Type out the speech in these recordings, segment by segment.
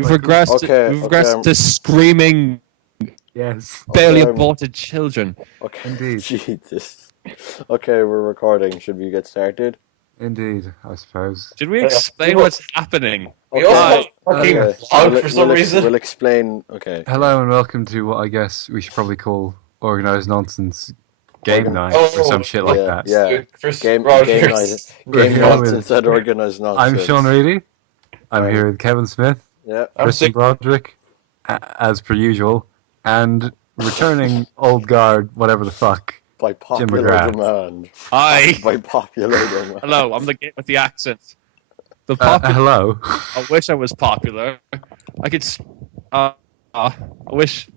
We've regressed. Okay, We've okay, regressed to screaming, Yes, barely Okay, aborted children. okay. Indeed. Jesus. Okay, we're recording. Should we get started? indeed, I suppose. Should we Yeah. explain what's happening? We also Hi. have fucking Okay. vlog for some reason. We'll explain. Okay. Hello and welcome to what I guess we should probably call Organised Nonsense Game Organ- Night or some shit like yeah, that. yeah. First, Game Rogers. night. We're Game here nonsense with- and organized I'm nonsense. Sean Reedy. I'm Hi. here with Kevin Smith, Yeah. I'm Christian sick. Broderick, as per usual, and returning old guard, whatever the fuck. By popular McGrath. demand. Hi. By popular demand. Hello. I'm the guy with the accent. The popular. Hello. I wish I was popular. I could. I wish.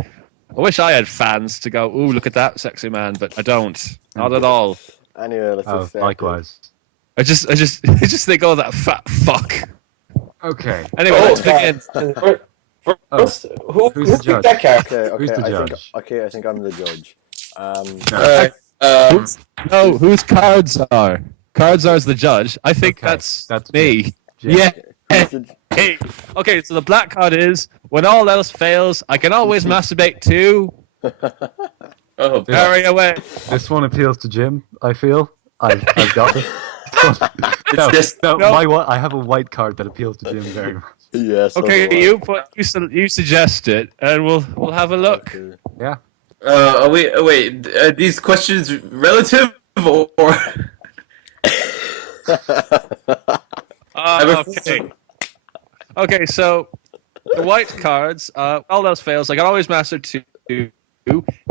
I wish I had fans to go. Ooh, look at that sexy man, but I don't. Not at all. Anyway, let's Oh, get started. likewise. I just think, oh, that fat fuck. Okay. Anyway, let's begin. First, who Who's the picked judge? that character? Okay, Who's the I judge? think I'm the judge. No. No, whose cards are? Cards are as the judge. I think Okay, that's that's me. Jim. Yeah. who's the- Hey. Okay, so the black card is when all else fails, I can always masturbate too. Oh, Carry away. This one appeals to Jim, I feel. I've got this. No, just- no, no. I have a white card that appeals to Jim very much. Yes. so Okay, do I. you suggest it, and we'll have a look. Okay. Yeah. wait. Are these questions relative or? Okay. Okay, so the white cards, all else fails, I can always master to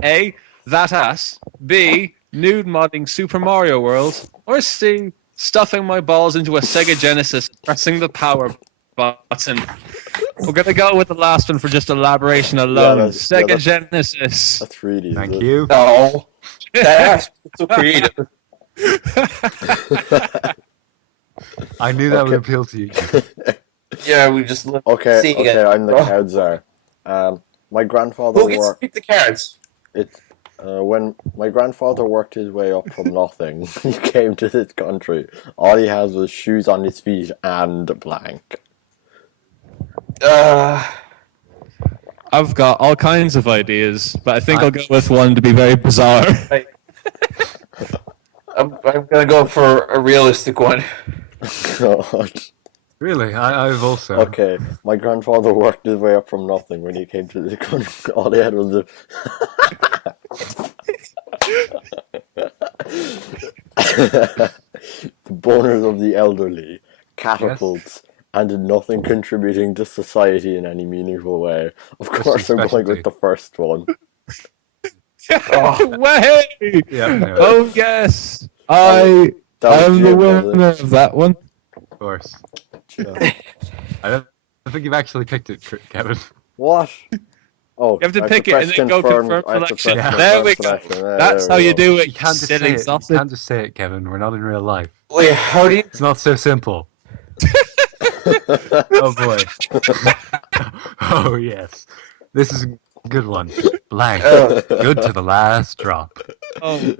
A, that ass, B, nude modding Super Mario World, or C, stuffing my balls into a Sega Genesis, pressing the power button. We're gonna go with the last one for just elaboration alone. Sega Genesis. That's really Thank good. you. No. That's so creative. I knew that would Okay. appeal to you. Yeah, we just look. Okay, See okay, it. I'm the card czar. My grandfather Who gets to worked. pick the cards? When my grandfather worked his way up from nothing, he came to this country. All he has was shoes on his feet and blank. I've got all kinds of ideas, but I think I'll go with one to be very bizarre. I'm gonna go for a realistic one. God. Really, I've also. Okay, my grandfather worked his way up from nothing when he came to the country. All he had was the. The boners of the elderly, catapults, and nothing contributing to society in any meaningful way. Of course, I'm going specialty. with the first one. Way! Yeah, anyway, Oh yes, I That was am the Jim, wasn't winner it? of that one. of course. Yeah. I think you've actually picked it, Kevin. What? Oh, You have to I pick it press and then go confirm I have to selection. press There confirm we go. selection. That's There how we you go. do it. You can't just say silly it. You sausage. can't just say it, Kevin. We're not in real life. Wait, how do you? It's not so simple. Oh boy. Oh yes. This is a good one. Blank. Good to the last drop. Oh.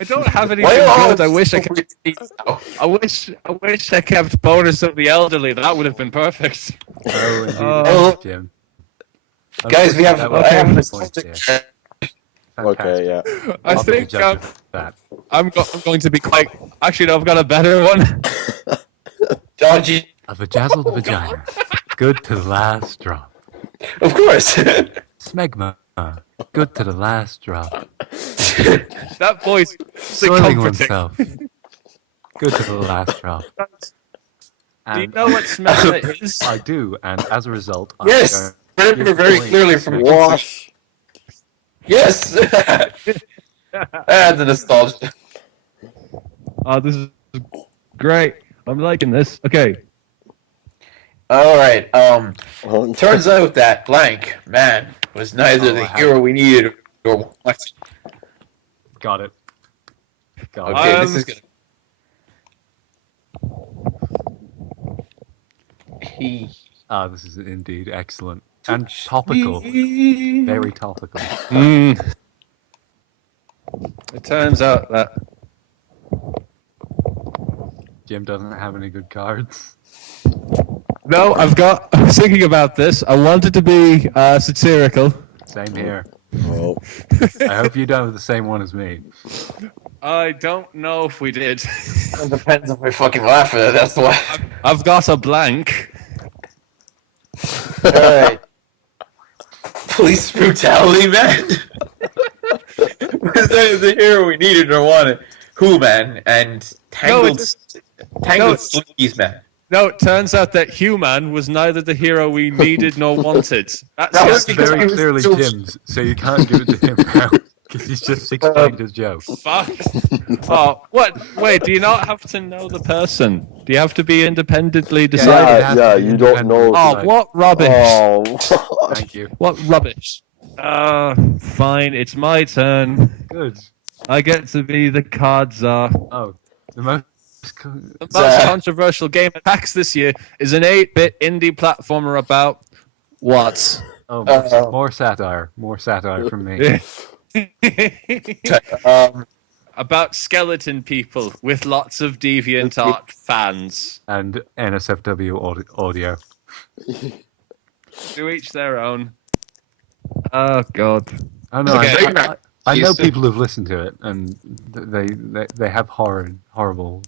I don't have anything Why are good. I wish I kept. now? I wish I kept bonus of the elderly. That would have been perfect. Oh, indeed, Oh. Jim. Guys, we have. That I was have a a good point, yeah. Okay, Fantastic. yeah. I I'll be the think judge of that. I'm going to be quite. Actually, no, I've got a better one. Dodgy. A vajazzled vagina. Good to the last drop. Of course. Smegma. Good to the last drop. That voice is Soiling comforting. oneself. Good to the last drop. Do you And know what smegma is? I do, and as a result, I'm Yes. going- Very, very clearly from What? Yes. The nostalgia. Oh, this is great. I'm liking this. Okay. All right. Oh, Turns out that blank man was neither Oh, the I hero we needed or what. Got it. Got it. Okay, this is good. He. Ah, this is indeed excellent. And topical. Very topical. It turns out that Jim doesn't have any good cards. No, I was thinking about this. I wanted to be satirical. Same here. Oh, I hope you don't have the same one as me. I don't know if we did. It depends if we fucking laugh at it. That's why. I've got a blank. All right. Police brutality, man. Was that the hero we needed or wanted? Who, man? And tangled slinkies, man. No, it turns out that Human was neither the hero we needed nor wanted. That's That was just because Very he was clearly so- Jim's, so you can't give it to him now because he's just explained his joke. fuck. Oh, what? Wait, do you not have to know the person? Do you have to be independently decided? it has yeah, to be you don't know. independent. Oh, what rubbish! Oh, Thank you. What rubbish! Fine, it's my turn. Good. I get to be the card czar. Oh, the most. The most controversial game at PAX this year is an 8-bit indie platformer about what? Oh, Uh, more satire. More satire from me. About skeleton people with lots of deviant art fans. And NSFW audio. To each their own. Oh god. Oh no, Okay. I know people who've listened to it, and they have horrible.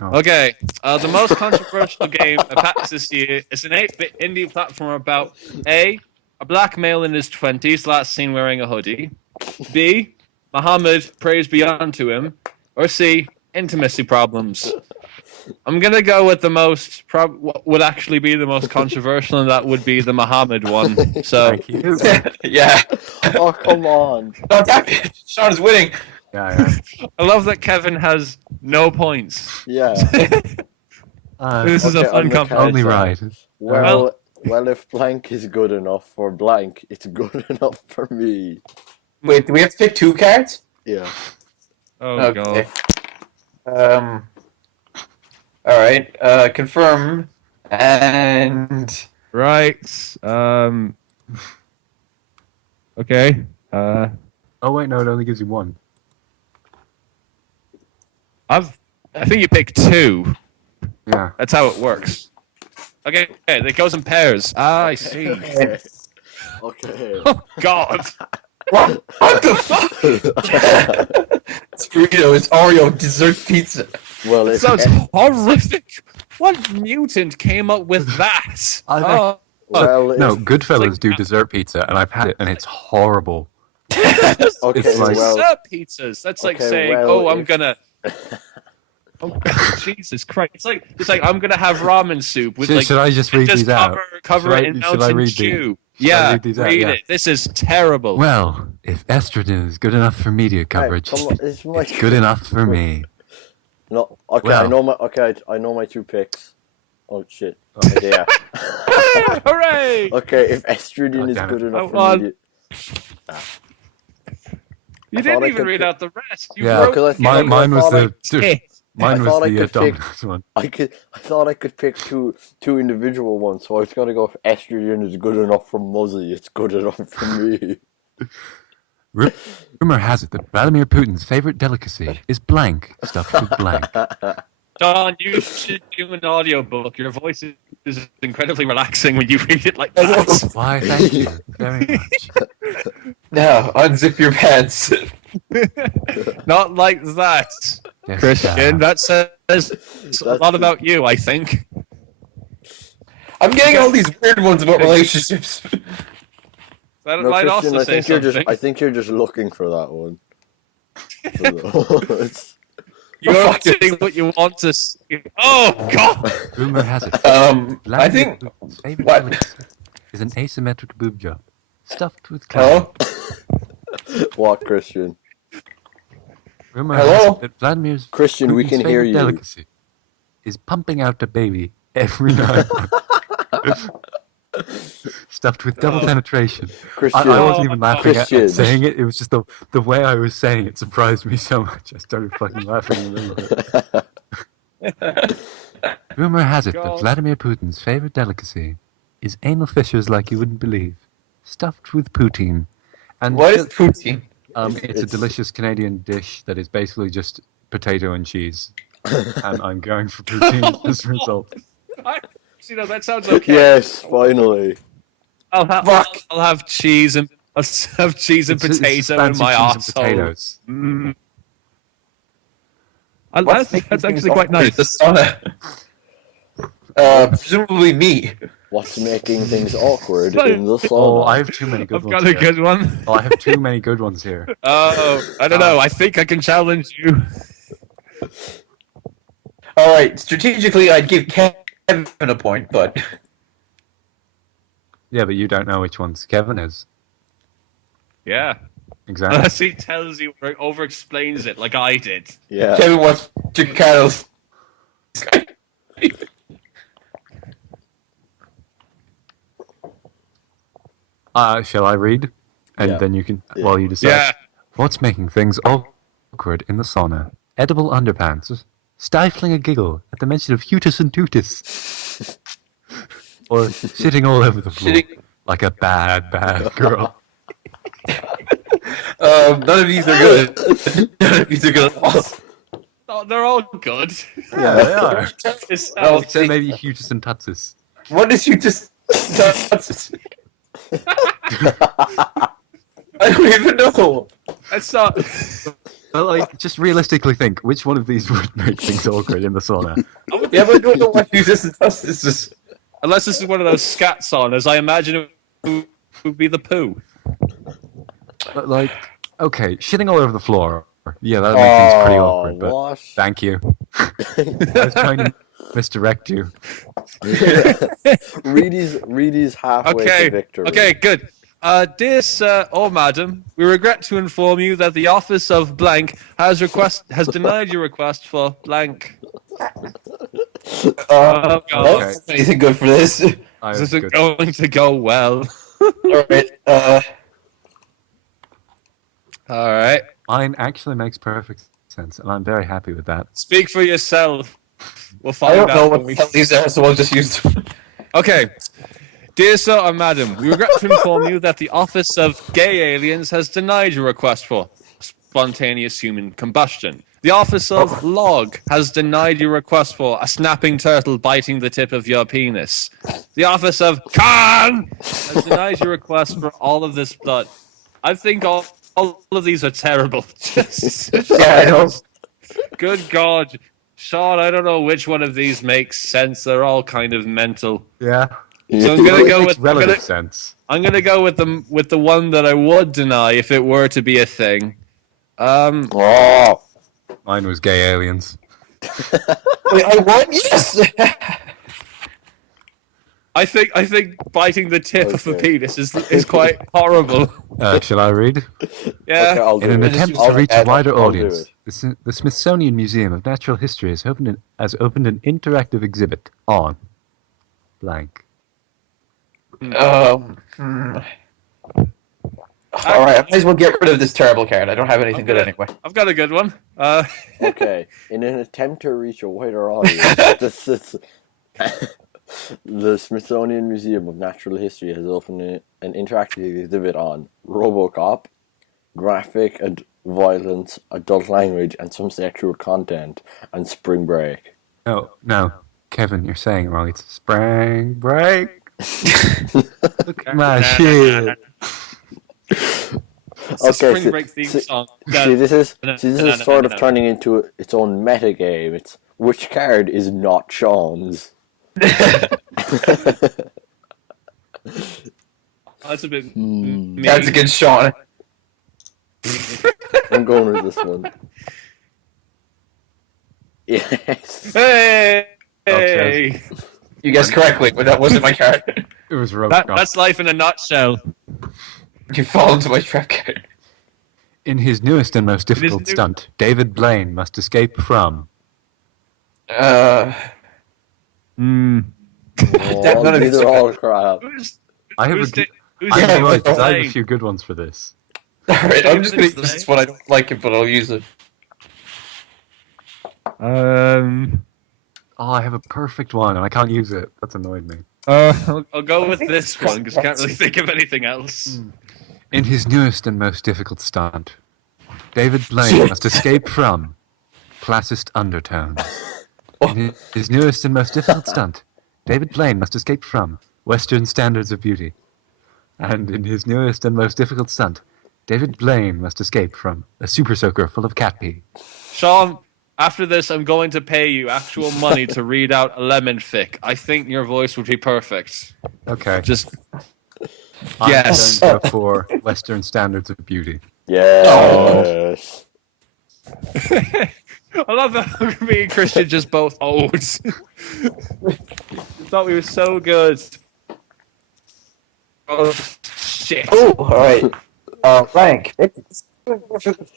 Oh. Okay, the most controversial game at PAX this year is an 8-bit indie platformer about A black male in his 20s, last seen wearing a hoodie, B, Muhammad, praise be unto him, or C, intimacy problems. I'm gonna go with the most, what would actually be the most controversial, and that would be the Muhammad one. So, Thank you. Yeah. oh, come on. Oh, damn it. Sean is winning. Yeah. I love that Kevin has no points. Yeah. This is a Okay, fun on the competition. card Only side. right. Well, if blank is good enough for blank, it's good enough for me. Wait, do we have to pick 2 cards? Yeah. Oh god. All right. Confirm. And Right. Okay. Oh wait, no, it only gives you one. I think you pick 2. Yeah. That's how it works. Okay, it goes in pairs. Ah, I see. Okay. Okay. Oh god. what the fuck? It's burrito. It's Oreo dessert pizza. Well, That if sounds horrific. What mutant came up with that? Oh, well, No, if, Goodfellas like- do dessert pizza, and I've had it, and it's horrible. okay, it's like- well, dessert pizzas. That's like okay, saying, well, "Oh, I'm if- gonna." Oh, Jesus Christ! It's like I'm gonna have ramen soup with like Should I just read just these out? cover Should it in should I mountain read these? dew. Should I Yeah, read these out? read Yeah. it. This is terrible. Well, if estrogen is good enough for media coverage, come on, it's my it's good enough for me. No, okay, Well. I know my 2 picks. Oh shit. Okay, yeah. Hooray! Okay, if estrogen God is damn good it. enough Oh, for God. media. You I thought didn't I even could read pick- out the rest. You Yeah, wrote 'cause I Mine, thought- mine was I the I mine thought I was the could pick- dominant one. I thought I could pick two individual ones, so I was gonna go if estrogen is good enough for Muzzy, it's good enough for me. Rumor has it that Vladimir Putin's favorite delicacy is blank, stuffed with blank. Don, you should do an audiobook. Your voice is incredibly relaxing when you read it like that. Why, thank you very much. Now, unzip your pants. Not like that, Yes, Christian. That says a lot about you, I think. I'm getting all these weird ones about relationships. That No, might Christian, also I say think you're something. I think you're just looking for that one. It's- You're saying what you want to see. Oh, God! Rumor has it. I Vladimir think. Putin's favorite What? delicacy is an asymmetric boob job, stuffed with clown. Oh, what, Christian? Rumor Hello? has it that Vladimir's Christian, we Putin's can hear favorite you. delicacy is pumping out a baby every night. Stuffed with double penetration. Christian, I wasn't even laughing Christian. at saying it. It was just the way I was saying it surprised me so much. I started fucking laughing a little bit. Rumor has it that God. Vladimir Putin's favorite delicacy is anal fissures like you wouldn't believe, stuffed with poutine. And what is poutine? it's a It's- delicious Canadian dish that is basically just potato and cheese. And I'm going for poutine as a result. That sounds okay. Yes, finally. Fuck. I'll have cheese and It's potato in fancy my cheese and asshole. potatoes. What's That's making things actually quite awkward? nice. The sauna. Presumably meat. What's making things awkward But- in the Oh, sauna? I have too many good I've ones got a here. good one. Oh, I have too many good ones here. Oh, I don't know. I think I can challenge you. Alright, strategically, I'd give Kevin a point, but. Yeah, but you don't know which ones Kevin is. Yeah. Exactly. Unless he tells you or over-explains it like I did. Yeah. Kevin wants Chicanos. Shall I read? And Yeah. then you can, Yeah. while you decide. Yeah. What's making things awkward in the sauna? Edible underpants. Stifling a giggle at the mention of hutus and tutus. Or sitting all over the floor Shitting. like a bad, bad girl. None of these are good. None of these are good at all. Oh, they're all good. Yeah, they are. It's- Oh, Except maybe hutus and tutsis. What did you just. I don't even know. it's not. But like, just realistically think, which one of these would make things awkward in the sauna? Yeah, but I don't know what you just This is. Unless this is one of those scat saunas, I imagine it would be the poo. But like, okay, shitting all over the floor. Yeah, that would make things pretty awkward, but what? thank you. I was trying to misdirect you. Reedy's halfway to victory. Okay, good. Dear sir or madam, we regret to inform you that the office of blank has denied your request for blank. Oh, God. Okay. Anything good for this? I This was isn't good. going to go well. Alright, All right. Mine actually makes perfect sense, and I'm very happy with that. Speak for yourself. We'll I find don't out. know when what we- the hell these are, so I'll just use them. Okay. Dear sir or madam, we regret to inform you that the Office of Gay Aliens has denied your request for spontaneous human combustion. The Office of Log has denied your request for a snapping turtle biting the tip of your penis. The Office of Khan has denied your request for all of this blood. I think all of these are terrible. Yeah, I know. Good God. Sean, I don't know which one of these makes sense. They're all kind of mental. Yeah. So I'm gonna It go makes with relative sense. I'm gonna go with the one that I would deny if it were to be a thing. Oh, Mine was gay aliens. Wait, I won? Yes! I think biting the tip of a Okay. penis is quite horrible. Shall I read? Yeah. okay, I'll do In an it. attempt I'll- to reach a I'll- wider I'll do audience, it. the Smithsonian Museum of Natural History has opened an interactive exhibit on blank. Alright, I might as well get rid of this terrible card. I don't have anything good anyway. I've got a good one. Okay, in an attempt to reach a wider audience, the Smithsonian Museum of Natural History has opened an interactive exhibit on RoboCop, graphic and violence, adult language, and some sexual content, and Spring Break. No, Kevin, you're saying it wrong. It's spring break. Look at my shit. It's the Spring Break theme song. See, this is sort of no. turning into its own meta game. It's which card is not Sean's. That's a bit Hmm. mean. Cards against Sean. I'm going with this one. Yes. Hey! Okay. You guessed correctly, but that wasn't my card. It was Robocop. That's life in a nutshell. You fall into my trap card. In his newest and most difficult new- stunt, David Blaine must escape from. Oh, None of these these are are all crap. I have Who's a, who's I Yeah, have but- I have a few good ones for this. Alright, I'm just gonna David use this one. I don't like it, but I'll use it. Oh, I have a perfect one, and I can't use it. That's annoyed me. I'll go with this one because I can't really think of anything else. In his newest and most difficult stunt, David Blaine must escape from classist undertones. In his newest and most difficult stunt, David Blaine must escape from Western standards of beauty. And in his newest and most difficult stunt, David Blaine must escape from a super soaker full of cat pee. Sean, after this, I'm going to pay you actual money to read out a lemon fic. I think your voice would be perfect. Okay. Just I'm yes. going to go for Western standards of beauty. Yes. I love that me and Christian just both old. Thought we were so good. Oh shit! Oh, all right. Frank.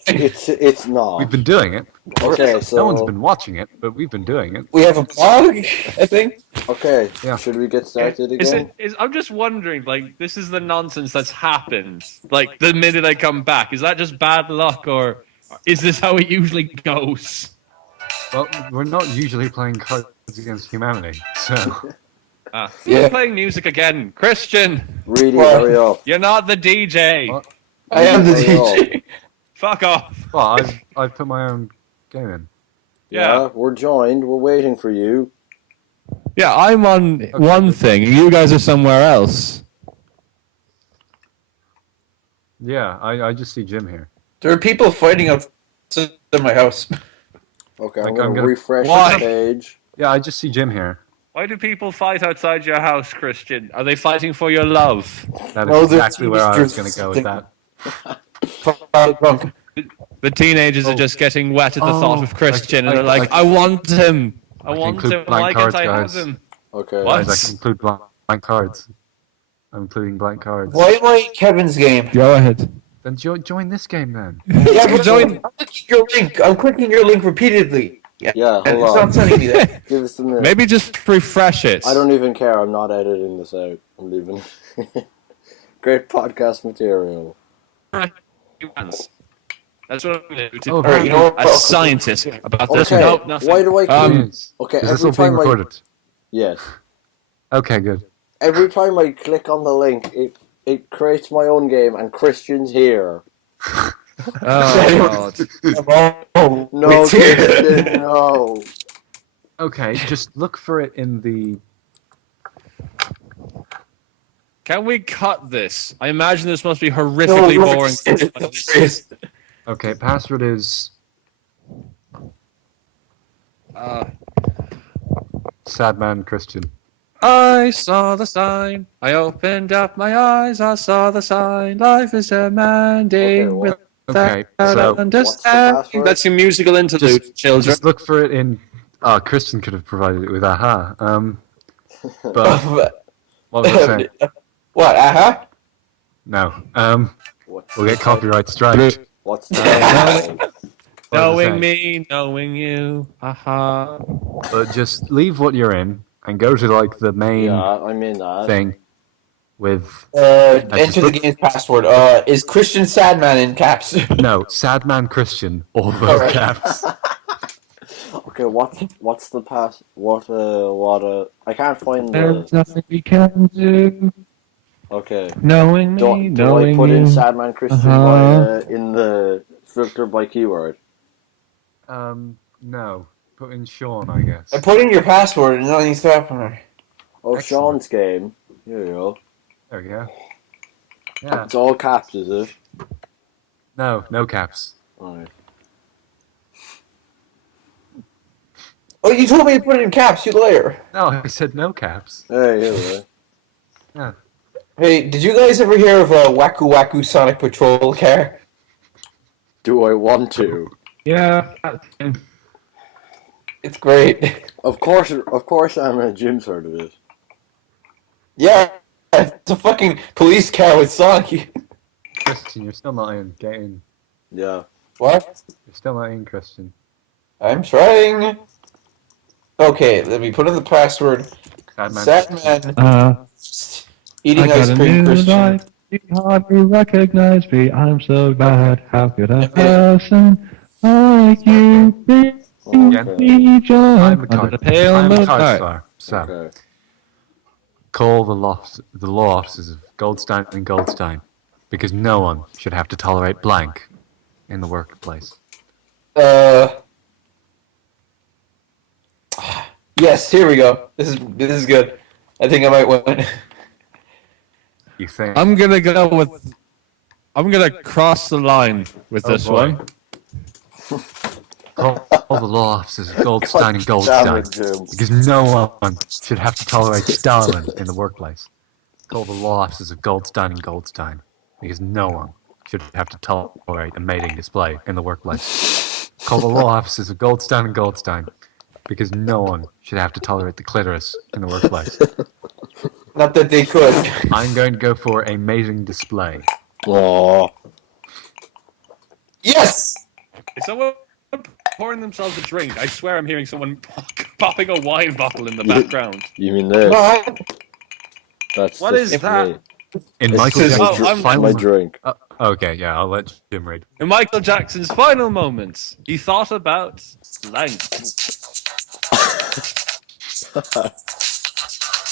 It's not. We've been doing it. Okay, so No one's been watching it, but we've been doing it. We have a blog, I think. okay. Yeah. Should we get started again? I'm just wondering, like, this is the nonsense that's happened. Like, the minute I come back, is that just bad luck, or is this how it usually goes? Well, we're not usually playing Cards Against Humanity, so... Who's Yeah. playing music again? Christian, Really, Well- hurry up. you're not the DJ. What? I am the Oh, DJ. Fuck off. Well, I've put my own game in. Yeah. We're joined. We're waiting for you. Yeah, I'm on one thing. You guys are somewhere else. Yeah, I just see Jim here. There are people fighting outside my house. Okay, Like, I'm gonna I'm gonna- refresh Why? the page. Yeah, I just see Jim here. Why do people fight outside your house, Christian? Are they fighting for your love? That No, is they're exactly where I was going teenagers. to go with that. Drunk. The teenagers are just getting wet at the thought of Christian, and they're like, I want him. I can want include him. blank Why can't cards, I have guys. him? Okay. What? Guys, I can include blank cards. I'm including blank cards. Why am I in Kevin's game? Go ahead. Then join this game then. Yeah, but Join- I'm clicking your link. I'm clicking your link repeatedly. Yeah, And hold it's not on. sending me that. Give us a minute. Maybe just refresh it. I don't even care. I'm not editing this out. I'm leaving. Great podcast material. That's what I'm going to do. Oh, Alright, you know what? A scientist about this. Okay. No, nothing. Why do I? Is Okay. this Every all being time I recorded? yes. Okay, good. Every time I click on the link, it creates my own game, and Christian's here. Oh, God. Oh, No, it's here. Christian, no. Okay, just look for it in the... Can we cut this? I imagine this must be horrifically boring. Okay, password is Sadman Christian. I saw the sign. I opened up my eyes. I saw the sign. Life is demanding. Okay, what? Okay, without so understanding. password? That's your musical interlude, children. just look for it in... Oh, Christian could have provided it with aha. But what was I saying? What? No. What's We'll get copyright strike. What's What that? was I Knowing saying? me, knowing you. Haha. But just leave what you're in and go to like the main Yeah, I'm in that. thing with Enter the game's password. Is Christian Sadman in caps? no Sadman Christian, all those Alright. caps. Okay, what's the pass? What? I can't find the. There's nothing we can do. Okay. Knowing me, Do I knowing put you. in Sadman Christian in the filter by keyword? No. Put in Sean, I guess. I put in your password and nothing's happening. Oh, Excellent. Sean's game. Here you go. There we go. Yeah. It's all caps, is it? No caps. Alright. Oh, you told me to put it in caps, you liar. No, I said no caps. Hey, here we go. Yeah. Hey, did you guys ever hear of a Waku Waku Sonic Patrol car? Do I want to? Yeah. It's great. Of course, Jim's heard of it. Yeah, it's a fucking police car with Sonic. Christian, you're still not in. Get in. Yeah. What? You're still not in, Christian. I'm trying. Okay, let me put in the password. Sadman. Sadman. Eating ice cream, Christian. You hardly recognize me. I'm so glad. How could a Yeah. person like you be Okay. me, John? I'm a Under card. the pale I'm a moonlight. card star. So Okay. call the law offices of Goldstein and Goldstein, because no one should have to tolerate blank in the workplace. Yes, here we go. This is good. I think I might win. You think? I'm gonna go with. I'm gonna cross the line with Oh, this boy. one. Call the law officers of Goldstein and Damn Goldstein. it, Jim. Because no one should have to tolerate Stalin in the workplace. Call the law officers of Goldstein and Goldstein. Because no one should have to tolerate a mating display in the workplace. Call the law officers of Goldstein and Goldstein. Because no one should have to tolerate the clitoris in the workplace. Not that they could. I'm going to go for a mating display. Oh, Yes! Is someone pouring themselves a drink? I swear I'm hearing someone popping a wine bottle in the background. you mean this? No, That's What just is that? me. In It's Michael just my Jackson's I'm- my final... drink. Okay, yeah, I'll let Jim read. In Michael Jackson's final moments, he thought about blank.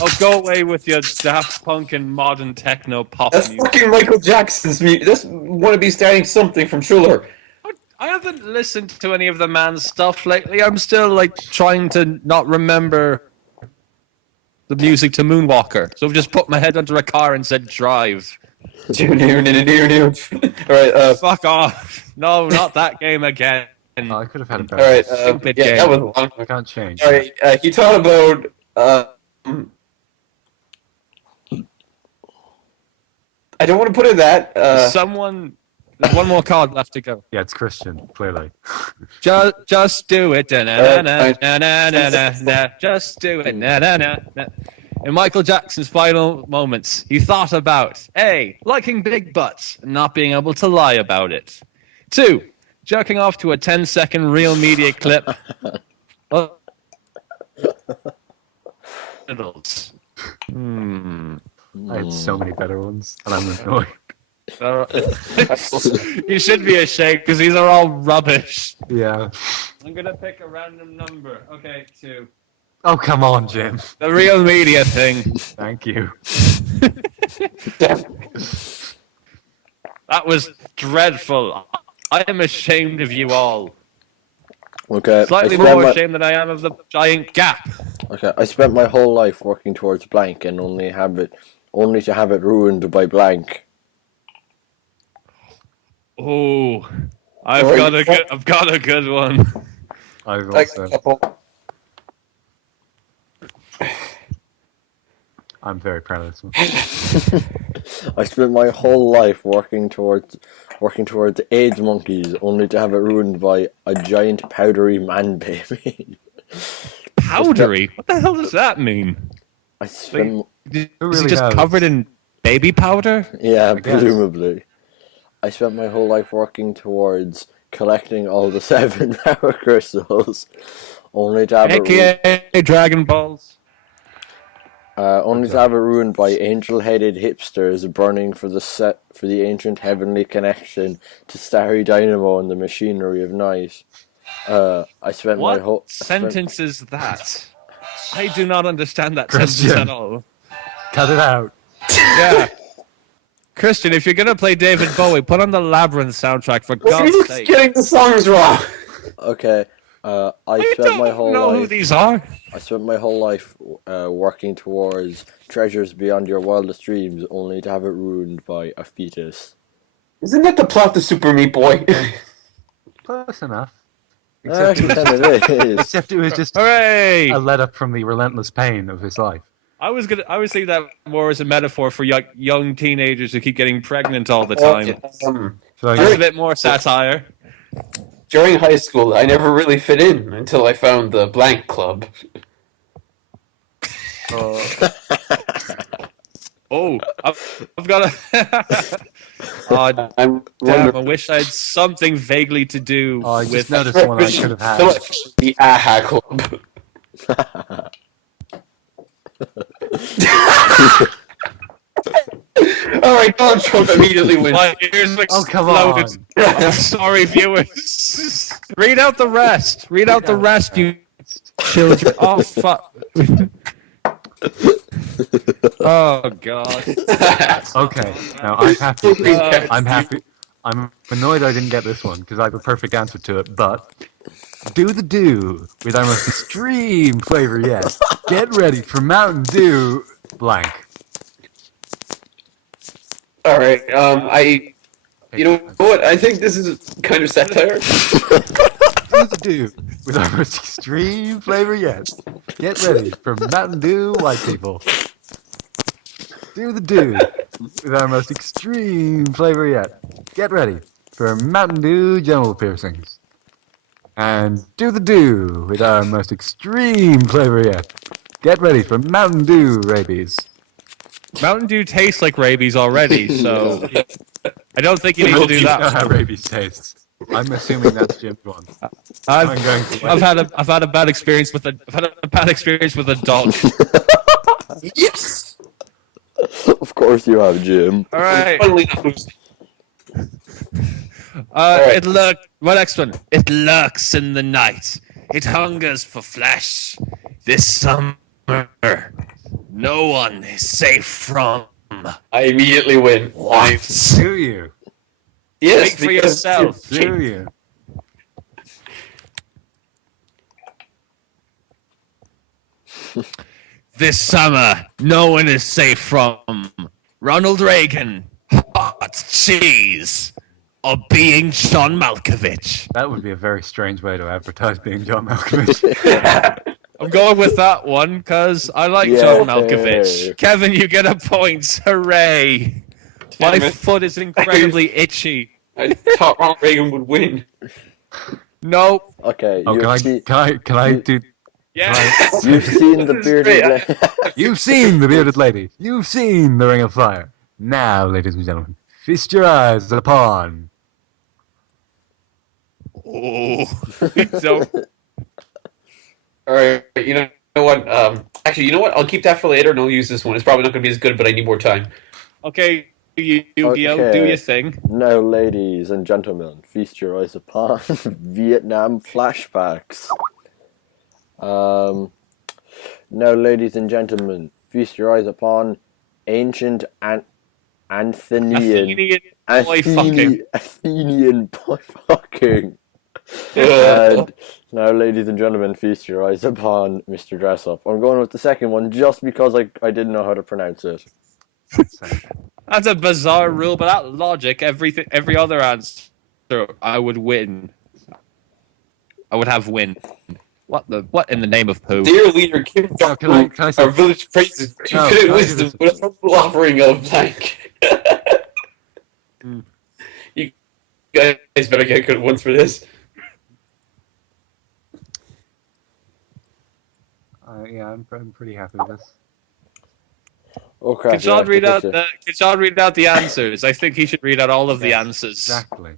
Oh, go away with your Daft Punk and modern techno pop that's music. fucking Michael Jackson's music. This wanna be starting something from Schuller. I haven't listened to any of the man's stuff lately. I'm still like trying to not remember the music to Moonwalker. So I've just put my head under a car and said drive. Alright, Fuck off. No, not that game again. Oh, I could have had a better... alright, Stupid yeah, that game. was long. I can't change. Alright, he taught about, I don't want to put it that, There's one more card left to go. Yeah, it's Christian, clearly. Just do it. Da-na-na-na-na-na-na-na. Just do it. Na-na-na-na. In Michael Jackson's final moments, he thought about A. Liking big butts and not being able to lie about it. 2. Jerking off to a 10-second real media clip. of genitals. I had so many better ones, and I'm annoyed. You should be ashamed because these are all rubbish. Yeah. I'm gonna pick a random number. Okay, 2. Oh, come on, Jim. The real media thing. Thank you. That was dreadful. I am ashamed of you all. Okay. Slightly I spent more my- ashamed than I am of the giant gap. Okay, I spent my whole life working towards blank and only to have it ruined by blank. Oh, I've got a good one. I've like also... a couple. I'm very proud of this one. I spent my whole life working towards AIDS monkeys, only to have it ruined by a giant powdery man baby. Powdery? What the hell does that mean? I spent, Is really he just knows? covered in baby powder? yeah, guess. presumably. I spent my whole life working towards collecting all the 7 power crystals, only to have it ruined. AKA Dragon Balls. Only to have it ruined by angel-headed hipsters burning for the ancient heavenly connection to Starry Dynamo and the machinery of night. I spent my whole What sentence is that? I do not understand that Christian. sentence at all. Cut it out. Yeah. Christian, if you're gonna play David Bowie, put on the Labyrinth soundtrack for God's You're sake. getting the songs wrong. Okay. I I spent my don't whole know who life. these are. I spent my whole life working towards treasures beyond your wildest dreams, only to have it ruined by a fetus. Isn't that the plot to Super Meat Boy? Close enough. Except, Actually, then it is. except it was just Hooray! a let up from the relentless pain of his life. I was thinking that more as a metaphor for young teenagers who keep getting pregnant all the time. So Just a bit more satire. During high school, I never really fit in until I found the Blank Club. Oh, I've got a. Oh, I'm damn! I wish I had something vaguely to do I just with. noticed one I could have had. the AHA Club. Alright, Donald Trump immediately wins. My ears Oh, come exploded. on. I'm sorry, viewers. Read out the rest. Read out the rest, you children. Oh fuck. Oh god. Okay, now I'm happy. I'm happy. I'm annoyed I didn't get this one because I have a perfect answer to it, but do the do with our most extreme flavor yet. Get ready for Mountain Dew blank. All right. You know what? I think this is kind of satire. Do the do with our most extreme flavor yet. Get ready for Mountain Dew white people. Do the do with our most extreme flavor yet. Get ready for Mountain Dew genital piercings. And do the do with our most extreme flavor yet. Get ready for Mountain Dew rabies. Mountain Dew tastes like rabies already, so I don't think you need to do You know that. how rabies tastes. I'm assuming that's Jim's one. I've had a bad experience with a dog. Yes. Of course you have, Jim. All right. Finally, It next one. It lurks in the night. It hungers for flesh. This summer, no one is safe from. I immediately win. Do you? Yes, Speak for because- yourself. Do you? This summer, no one is safe from Ronald Reagan, hot cheese, or being John Malkovich. That would be a very strange way to advertise being John Malkovich. I'm going with that one because I like Yeah. John Malkovich. Kevin, you get a point. Hooray! My Damn it. foot is incredibly itchy. I thought Ronald Reagan would win. Nope. Okay, Oh, can I do? Yeah. you've seen the This is bearded great. lady. You've seen the bearded lady. You've seen the Ring of Fire. Now, ladies and gentlemen, feast your eyes upon. Oh. So, All right, you know what? Actually, you know what? I'll keep that for later, and I'll use this one. It's probably not going to be as good, but I need more time. okay, Yu-Gi-Oh, Okay. do your thing. Now, ladies and gentlemen, feast your eyes upon Vietnam flashbacks. Now, ladies and gentlemen, feast your eyes upon ancient Athenian Boy fucking. Athenian boy fucking. And now, ladies and gentlemen, feast your eyes upon Mr. Dress Up. I'm going with the second one just because I didn't know how to pronounce it. That's a bizarre rule, but that logic, every other answer, I would win. I would have win. What in the name of poo? Dear leader Kim Jong can I Un, say- our village praises you No, fit can I do wisdom this? with a humble offering of blank. You guys better get good ones for this. Yeah, I'm pretty happy with this. Oh crap! Can John read out the the answers? I think he should read out all of the answers. Exactly.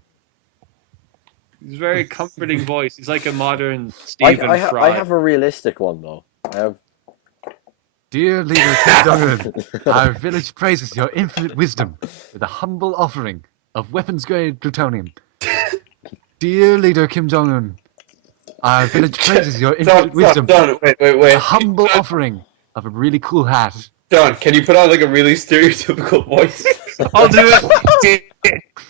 He's a very comforting voice. He's like a modern Stephen I Fry. have a realistic one though. I have. Dear leader Kim Jong-un, our village praises your infinite wisdom with a humble offering of weapons-grade plutonium. Dear leader Kim Jong-un, our village praises your infinite wisdom Don, wait. with a humble offering of a really cool hat. Don, can you put on like a really stereotypical voice? I'll do it.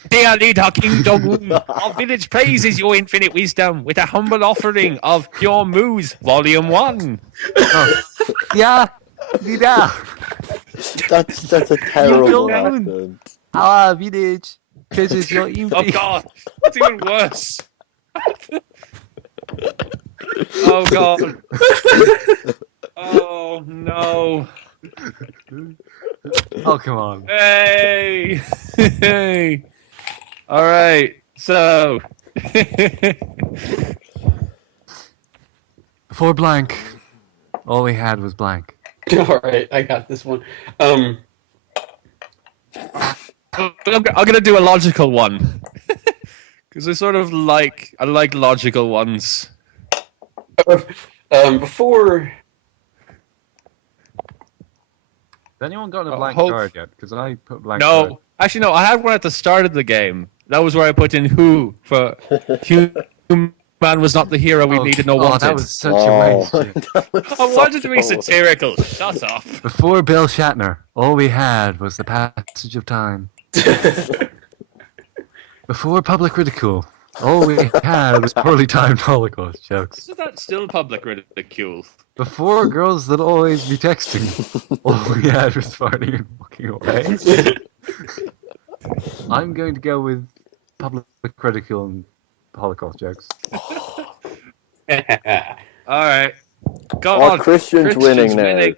Dear leader Kim Jong-un, our village praises your infinite wisdom with a humble offering of Pure Moose Volume 1. Oh, yeah, leader, That's a terrible Jong-un. accent. our village praises your Oh infinite... god, it's even worse. Oh god. Oh no. Oh, come on. Hey! Hey! Alright, so. Before blank, all we had was blank. All right, I got this one. I'm gonna do a logical one. Because I like logical ones. Before. Has anyone gotten a Oh, blank hope- card yet? Because I put blank card. No. Actually, no, I had one at the start of the game. That was where I put in who for human was not the hero we needed, no wanted. that was such a Oh, waste. that was I wanted to be so- satirical. Shut up. Before Bill Shatner, all we had was the passage of time. Before public ridicule, All we had was poorly timed Holocaust jokes. Isn't that still public ridicule? Before girls that always be texting, all we had was farting and walking away. I'm going to go with public ridicule and Holocaust jokes. All right. Go Or on. Christians winning now.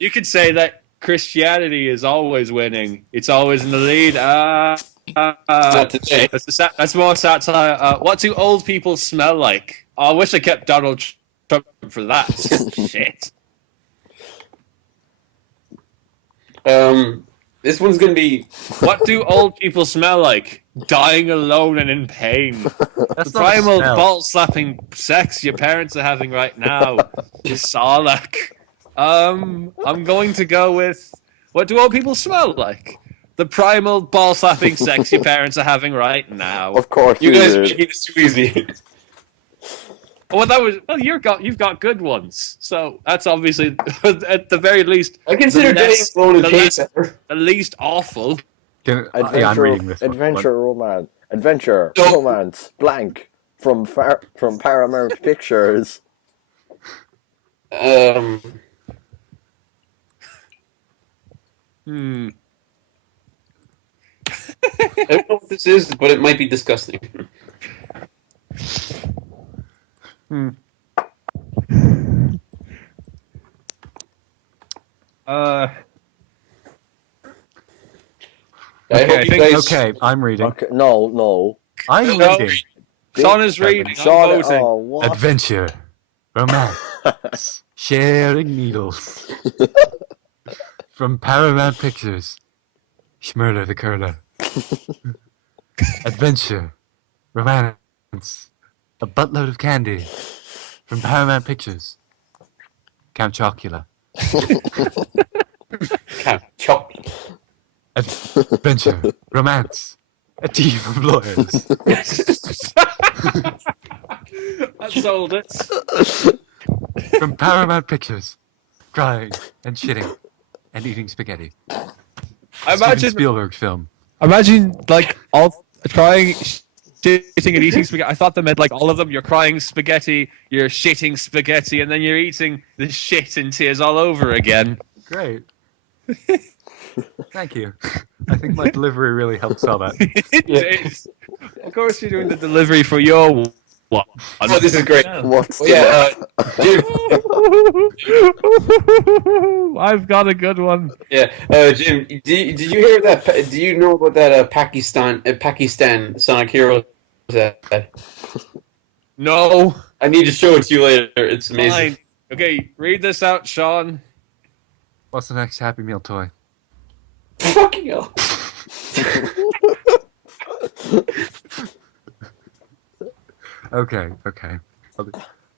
You could say that Christianity is always winning. It's always in the lead. Not today. That's more satire. What do old people smell like? Oh, I wish I kept Donald Trump for that. Shit. This one's gonna be. What do old people smell like? Dying alone and in pain. That's The not a primal smell. ball-slapping sex your parents are having right now is Sarlacc. I'm going to go with... What do old people smell like? The primal ball-slapping sex your parents are having right now. Of course You guys are did. making this too easy. Well, you've got good ones. So that's obviously, at the very least, I consider The dying less- alone in the pain less- better. the least awful. Yeah, I'm reading this one. Adventure, No. romance, blank from Paramount Pictures. Hmm. I don't know what this is, but it might be disgusting. I Okay, hope I you think- guys. Okay, I'm reading. Okay, no. I'm No. reading. Sean is reading. Sean, I'm voting. oh, what? Adventure, romance, sharing needles. From Paramount Pictures, Schmurler the Curler. Adventure, romance, a buttload of candy. From Paramount Pictures, Count Chocula. Count chocolate. Adventure, romance, a team of lawyers. That sold it. From Paramount Pictures, crying and shitting and eating spaghetti. I Steven Spielberg's film. imagine like all crying, shitting, and eating spaghetti. I thought they meant like all of them. You're crying spaghetti, you're shitting spaghetti, and then you're eating the shit and tears all over again. Great. Thank you. I think my delivery really helped sell that. It is. Of course, you're doing the delivery for your one. Oh, this is great. What's Well, yeah, Jim. I've got a good one. Yeah, Jim. Did you hear that? Do you know about that Pakistan Sonic Heroes? No. I need to show it to you later. It's amazing. Fine. Okay, read this out, Sean. What's the next Happy Meal toy? Fucking hell. Okay.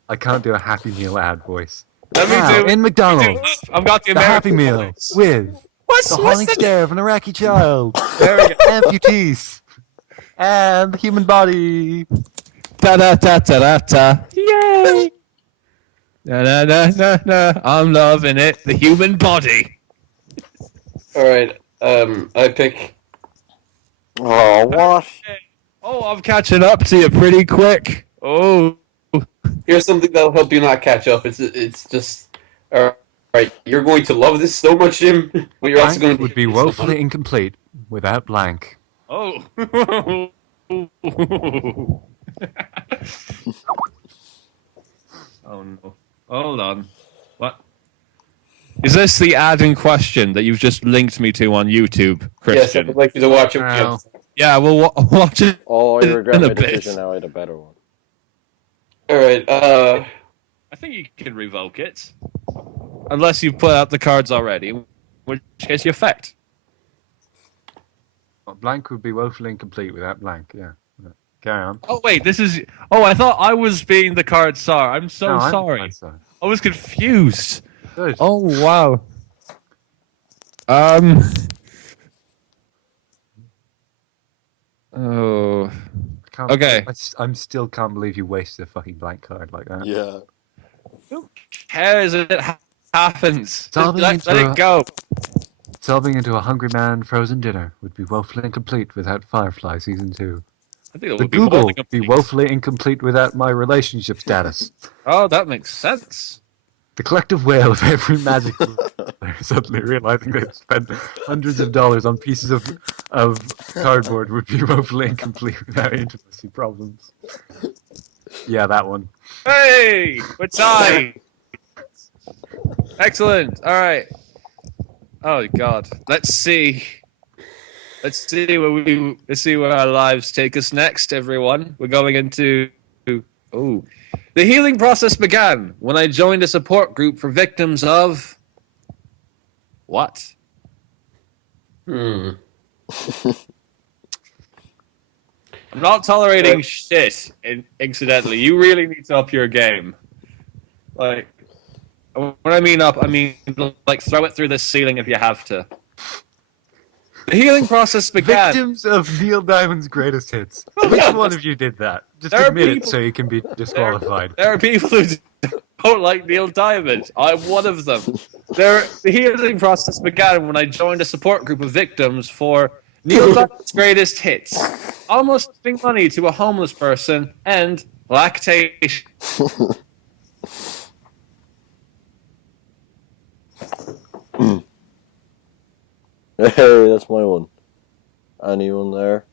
I can't do a Happy Meal ad voice. Let me Now, do. in McDonald's, I've got the the Happy American Meal voice. with What's the haunting stare of an Iraqi child, There we go. amputees, and the human body. Da da da da da da. Yay! Na na na na na. I'm loving it. The human body. All right. I pick. Oh, what? Oh, I'm catching up to you pretty quick. Oh. Here's something that'll help you not catch up. It's just. All right. You're going to love this so much, Jim. But you're also Blank going to would be woefully incomplete without blank. Oh. Oh no. Hold on. What? Is this the ad in question that you've just linked me to on YouTube, Yes, Christian? I'd like you to watch it. Wow. Yeah, we'll watch it. Oh, I regret In a my bit. decision now. I had a better one. All right. I think you can revoke it. Unless you've put out the cards already, in which case you're fucked. Blank would be woefully incomplete without blank. Yeah. Carry on. Oh, wait, this is. Oh, I thought I was being the card star. I'm so No, I'm sorry. fine, sorry. I was confused. Good. Oh, wow. Oh. I can't- Okay. I'm still can't believe you wasted a fucking blank card like that. Yeah. Who cares if it happens? Just Solving let into it go. Solving into a hungry man frozen dinner would be woefully incomplete without Firefly Season 2. I think it The would be more than Google, be complete. woefully incomplete without my relationship status. Oh, that makes sense. The collective wail of every magic player suddenly realizing they've spent hundreds of dollars on pieces of cardboard would be woefully incomplete without intimacy problems. Yeah, that one. Hey, we're tied. Excellent. All right. Oh God. Let's see. Let's see where our lives take us next, everyone. We're going into oh. The healing process began when I joined a support group for victims of what? Hmm. I'm not tolerating shit. Incidentally, you really need to up your game. Like, when I mean up, I mean like throw it through the ceiling if you have to. The healing process began. Victims of Neil Diamond's greatest hits. Which one of you did that? Just There are admit it people- so you can be disqualified. There are people who don't like Neil Diamond. I'm one of them. The healing process began when I joined a support group of victims for Neil Diamond's greatest hits, almost giving money to a homeless person, and lactation. Hey, that's my one. Anyone there?